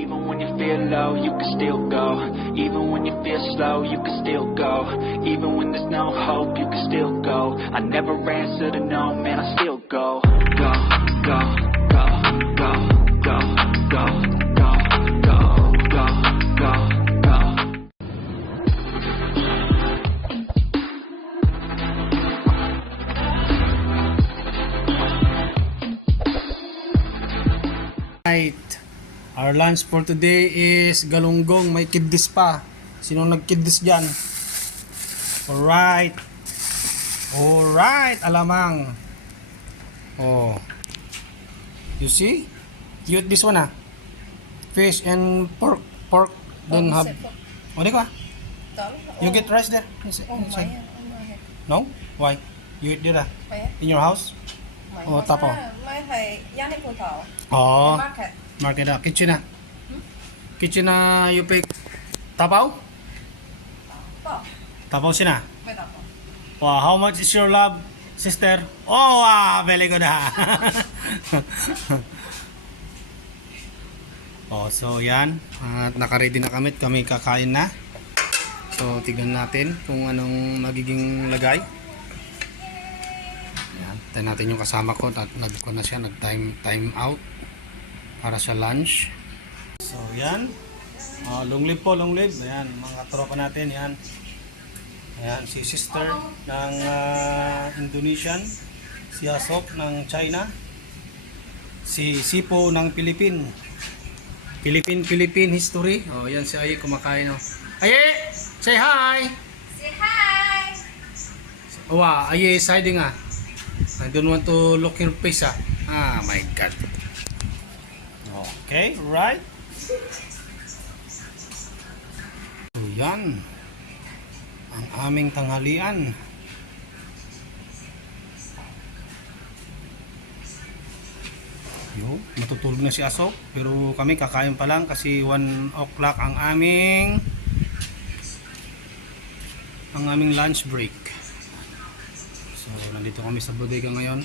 Even when you feel low, you can still go. Even when you feel slow, you can still go. Even when there's no hope, you can still go. I never answer to no, man, I still go. Go, go, go, go, go, go, go, go, go, go, go. Right. Our lunch for today is galunggong. May kidis pa. Sino nagkidis dyan? Alright. Alright, alamang. Oh. You see? You eat this one ah. Fish and pork. Pork don't have. O, di ko ah. You get rice there. Inside. No? Why? You eat there ah? In your house? Oh, tapo. Oh. Market ah. Kitchen ah. Kitchen na you pick. Tapaw? Tapaw sina? Wow, how much is your love, sister? Oh, wow, very good ha. Oh, so yan. At naka-ready na kami kakain na. So, tignan natin kung anong magiging lagay. Yan, tayo natin yung kasama ko. Nag-ko na siya, nag-time out para sa lunch. So, yan. Long live po, long live. Ayan, mga tropa natin, yan. Ayan, si sister ng Indonesian, si Asok ng China, si Sipo ng Philippine history. Oh, yan si Aye kumakain. Oh. Aye, say hi. Say hi. Wow, Aye is hiding ah. I don't want to look your face ah. Ah, my God. Okay, right. So, yan ang aming tanghalian. Yo, matutulog na si Asok, pero kami kakain pa lang kasi 1 o'clock ang aming lunch break. So, nandito kami sa bodega ngayon.